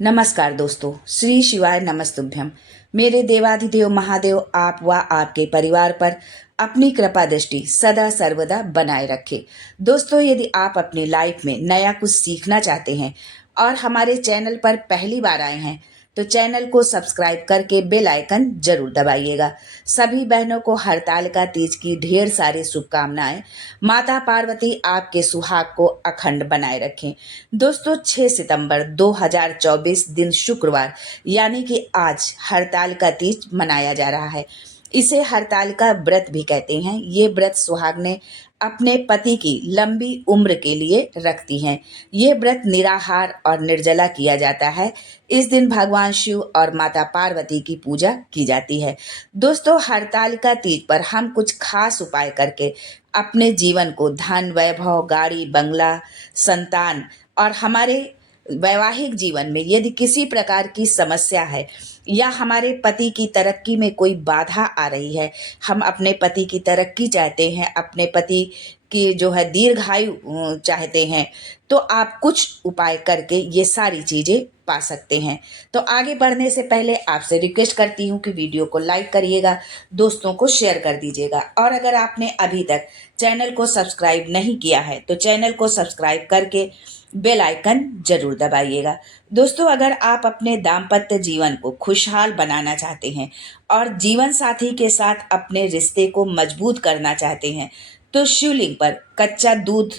नमस्कार दोस्तों, श्री शिवाय नमस्तुभ्यम। मेरे देवाधिदेव महादेव आप व आपके परिवार पर अपनी कृपा दृष्टि सदा सर्वदा बनाए रखे। दोस्तों, यदि आप अपनी लाइफ में नया कुछ सीखना चाहते हैं और हमारे चैनल पर पहली बार आए हैं तो चैनल को सब्सक्राइब करके बेल आइकन जरूर दबाइएगा। सभी बहनों को हरतालिका तीज की ढेर सारी शुभकामनाएं। माता पार्वती आपके सुहाग को अखंड बनाए रखें। दोस्तों, 6 सितंबर 2024 दिन शुक्रवार यानी कि आज हरतालिका तीज मनाया जा रहा है। इसे हरतालिका व्रत भी कहते हैं। ये व्रत सुहागनें अपने पति की लंबी उम्र के लिए रखती हैं। ये व्रत निराहार और निर्जला किया जाता है। इस दिन भगवान शिव और माता पार्वती की पूजा की जाती है। दोस्तों, हरतालिका तीज पर हम कुछ खास उपाय करके अपने जीवन को धन, वैभव, गाड़ी, बंगला, संतान और हमारे वैवाहिक जीवन में यदि किसी प्रकार की समस्या है या हमारे पति की तरक्की में कोई बाधा आ रही है, हम अपने पति की तरक्की चाहते हैं, अपने पति की जो है दीर्घायु चाहते हैं, तो आप कुछ उपाय करके ये सारी चीज़ें पा सकते हैं। तो आगे बढ़ने से पहले आपसे रिक्वेस्ट करती हूँ कि वीडियो को लाइक करिएगा, दोस्तों को शेयर कर दीजिएगा और अगर आपने अभी तक चैनल को सब्सक्राइब नहीं किया है तो चैनल को सब्सक्राइब करके बेल आइकन जरूर दबाइएगा। दोस्तों, अगर आप अपने दाम्पत्य जीवन को खुशहाल बनाना चाहते हैं और जीवन साथी के साथ अपने रिश्ते को मजबूत करना चाहते हैं तो शिवलिंग पर कच्चा दूध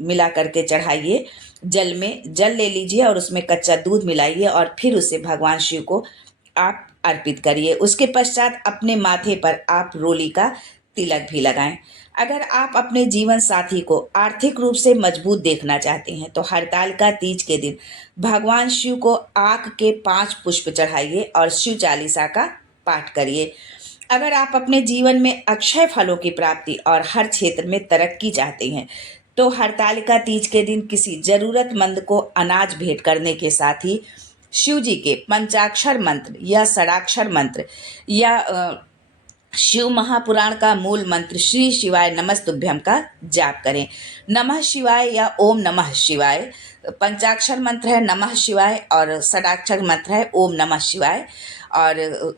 मिला करके चढ़ाइए। जल में जल ले लीजिए और उसमें कच्चा दूध मिलाइए और फिर उसे भगवान शिव को आप अर्पित करिए। उसके पश्चात अपने माथे पर आप रोली का तिलक भी लगाएं। अगर आप अपने जीवन साथी को आर्थिक रूप से मजबूत देखना चाहते हैं तो हरतालिका तीज के दिन भगवान शिव को आक के 5 पुष्प चढ़ाइए और शिव चालीसा का पाठ करिए। अगर आप अपने जीवन में अक्षय फलों की प्राप्ति और हर क्षेत्र में तरक्की चाहते हैं तो हरतालिका तीज के दिन किसी जरूरतमंद को अनाज भेंट करने के साथ ही शिव जी के पंचाक्षर मंत्र या षडाक्षर मंत्र या शिव महापुराण का मूल मंत्र श्री शिवाय नमस्तुभ्यम का जाप करें। नमः शिवाय या ओम नमः शिवाय पंचाक्षर मंत्र है नमः शिवाय और षडाक्षर मंत्र है ओम नमः शिवाय और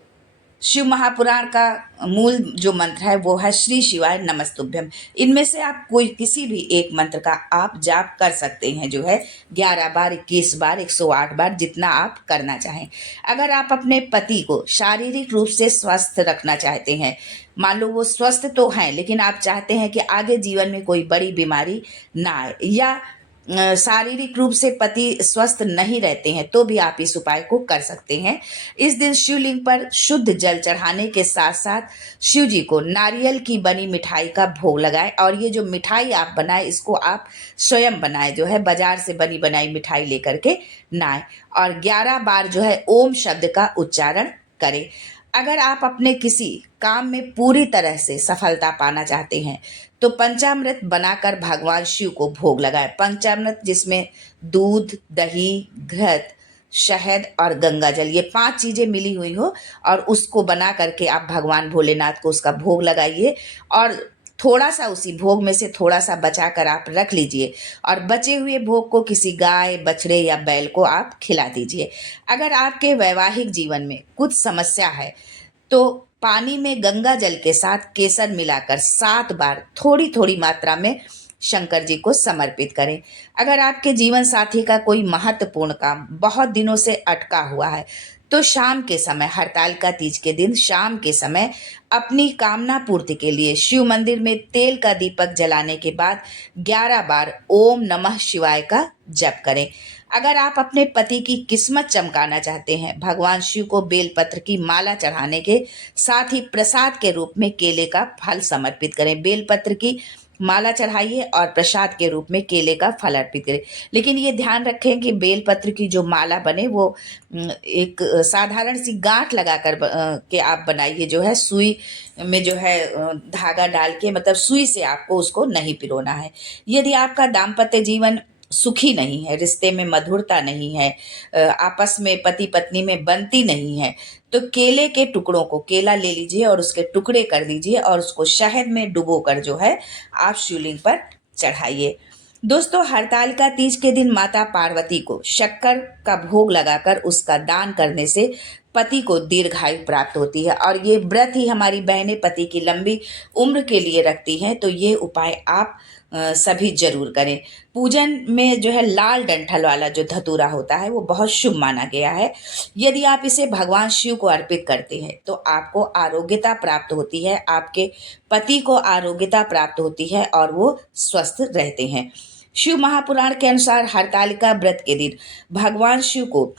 शिव महापुराण का मूल जो मंत्र है वो है श्री शिवाय नमस्तुभ्यम। इनमें से आप कोई किसी भी एक मंत्र का आप जाप कर सकते हैं, जो है 11 बार, 21 बार, 108 बार, जितना आप करना चाहें। अगर आप अपने पति को शारीरिक रूप से स्वस्थ रखना चाहते हैं, मान लो वो स्वस्थ तो हैं लेकिन आप चाहते हैं कि आगे जीवन में कोई बड़ी बीमारी ना आए या शारीरिक रूप से पति स्वस्थ नहीं रहते हैं तो भी आप इस उपाय को कर सकते हैं। इस दिन शिवलिंग पर शुद्ध जल चढ़ाने के साथ साथ शिव जी को नारियल की बनी मिठाई का भोग लगाएं और ये जो मिठाई आप बनाएं इसको आप स्वयं बनाएं, जो है बाजार से बनी बनाई मिठाई लेकर के ना आए और 11 बार जो है ओम शब्द का उच्चारण करें। अगर आप अपने किसी काम में पूरी तरह से सफलता पाना चाहते हैं तो पंचामृत बनाकर भगवान शिव को भोग लगाएं। पंचामृत जिसमें दूध, दही, घृत, शहद और गंगा जल, ये 5 चीजें मिली हुई हो और उसको बना करके आप भगवान भोलेनाथ को उसका भोग लगाइए और थोड़ा सा उसी भोग में से थोड़ा सा बचा कर आप रख लीजिए और बचे हुए भोग को किसी गाय, बछड़े या बैल को आप खिला दीजिए। अगर आपके वैवाहिक जीवन में कुछ समस्या है तो पानी में गंगा जल के साथ केसर मिलाकर 7 बार थोड़ी थोड़ी मात्रा में शंकर जी को समर्पित करें। अगर आपके जीवन साथी का कोई महत्वपूर्ण काम बहुत दिनों से अटका हुआ है तो शाम के समय, हरतालिका तीज के दिन शाम के समय अपनी कामना पूर्ति के लिए शिव मंदिर में तेल का दीपक जलाने के बाद 11 बार ओम नमः शिवाय का जप करें। अगर आप अपने पति की किस्मत चमकाना चाहते हैं, भगवान शिव को बेलपत्र की माला चढ़ाने के साथ ही प्रसाद के रूप में केले का फल समर्पित करें। बेलपत्र की माला चढ़ाइए और प्रसाद के रूप में केले का फल अर्पित करें। लेकिन ये ध्यान रखें कि बेलपत्र की जो माला बने वो एक साधारण सी गांठ लगाकर के आप बनाइए, जो है सुई में जो है धागा डाल के, मतलब सुई से आपको उसको नहीं पिरोना है। यदि आपका दाम्पत्य जीवन सुखी नहीं है, रिश्ते में मधुरता नहीं है, आपस में पति पत्नी में बनती नहीं है, तो केले के टुकड़ों को, केला ले लीजिए और उसके टुकड़े कर दीजिए और उसको शहद में डुबो कर जो है आप शिवलिंग पर चढ़ाइए। दोस्तों, हरतालिका तीज के दिन माता पार्वती को शक्कर का भोग लगाकर उसका दान करने से पति को दीर्घायु प्राप्त होती है और ये व्रत ही हमारी बहनें पति की लंबी उम्र के लिए रखती हैं। तो ये उपाय आप सभी जरूर करें। पूजन में जो है लाल डंठल वाला जो धतूरा होता है वो बहुत शुभ माना गया है। यदि आप इसे भगवान शिव को अर्पित करते हैं तो आपको आरोग्यता प्राप्त होती है, आपके पति को आरोग्यता प्राप्त होती है और वो स्वस्थ रहते हैं। शिव महापुराण के अनुसार हरतालिका व्रत के दिन भगवान शिव को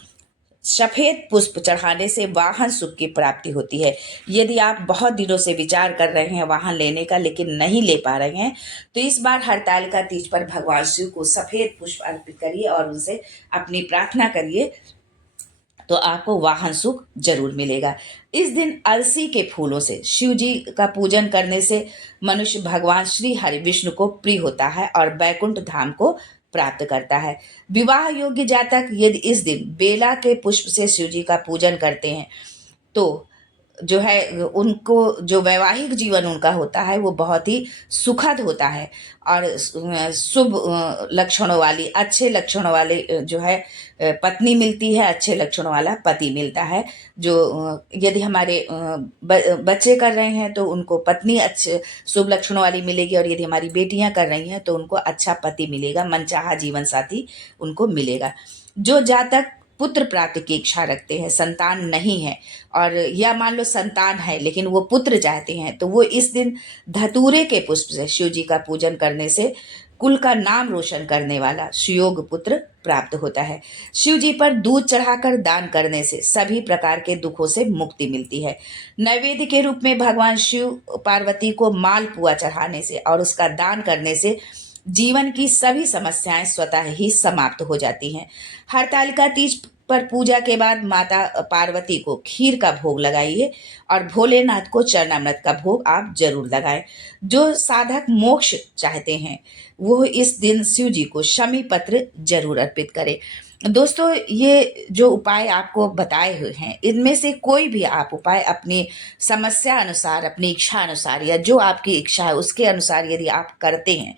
सफेद पुष्प चढ़ाने से वाहन सुख की प्राप्ति होती है। यदि आप बहुत दिनों से विचार कर रहे हैं वाहन लेने का लेकिन नहीं ले पा रहे हैं तो इस बार हरतालिका तीज पर भगवान शिव को सफेद पुष्प अर्पित करिए और उनसे अपनी प्रार्थना करिए, तो आपको वाहन सुख जरूर मिलेगा। इस दिन अलसी के फूलों से शिव जी का पूजन करने से मनुष्य भगवान श्री हरि विष्णु को प्रिय होता है और बैकुंठ धाम को प्राप्त करता है। विवाह योग्य जातक यदि इस दिन बेला के पुष्प से शिव जी का पूजन करते हैं तो जो है उनको जो वैवाहिक जीवन उनका होता है वो बहुत ही सुखद होता है और शुभ लक्षणों वाली, अच्छे लक्षणों वाले जो है पत्नी मिलती है, अच्छे लक्षणों वाला पति मिलता है। जो यदि हमारे बच्चे कर रहे हैं तो उनको पत्नी अच्छे शुभ लक्षणों वाली मिलेगी और यदि हमारी बेटियां कर रही हैं तो उनको अच्छा पति मिलेगा, मनचाहा जीवन साथी उनको मिलेगा। जो जातक पुत्र प्राप्ति की इच्छा रखते हैं, संतान नहीं है और या मान लो संतान है लेकिन वो पुत्र चाहते हैं तो वो इस दिन धतूरे के पुष्प से शिव जी का पूजन करने से कुल का नाम रोशन करने वाला सुयोग पुत्र प्राप्त होता है। शिव जी पर दूध चढ़ाकर दान करने से सभी प्रकार के दुखों से मुक्ति मिलती है। नैवेद्य के रूप में भगवान शिव पार्वती को मालपुआ चढ़ाने से और उसका दान करने से जीवन की सभी समस्याएं स्वतः ही समाप्त हो जाती हैं। हरतालिका तीज पर पूजा के बाद माता पार्वती को खीर का भोग लगाइए और भोलेनाथ को चरणामृत का भोग आप जरूर लगाएं। जो साधक मोक्ष चाहते हैं वो इस दिन शिव जी को शमी पत्र जरूर अर्पित करें। दोस्तों, ये जो उपाय आपको बताए हुए हैं इनमें से कोई भी आप उपाय अपनी समस्या अनुसार, अपनी इच्छा अनुसार या जो आपकी इच्छा है उसके अनुसार यदि आप करते हैं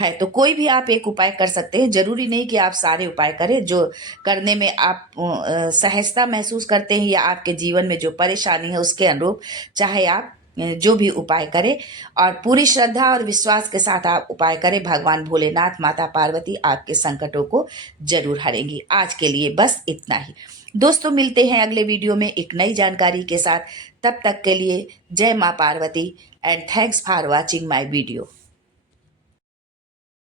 है तो कोई भी आप एक उपाय कर सकते हैं। जरूरी नहीं कि आप सारे उपाय करें। जो करने में आप सहजता महसूस करते हैं या आपके जीवन में जो परेशानी है उसके अनुरूप चाहे आप जो भी उपाय करें और पूरी श्रद्धा और विश्वास के साथ आप उपाय करें। भगवान भोलेनाथ, माता पार्वती आपके संकटों को जरूर हरेंगी। आज के लिए बस इतना ही दोस्तों, मिलते हैं अगले वीडियो में एक नई जानकारी के साथ। तब तक के लिए जय माँ Parvati and thanks for watching my video.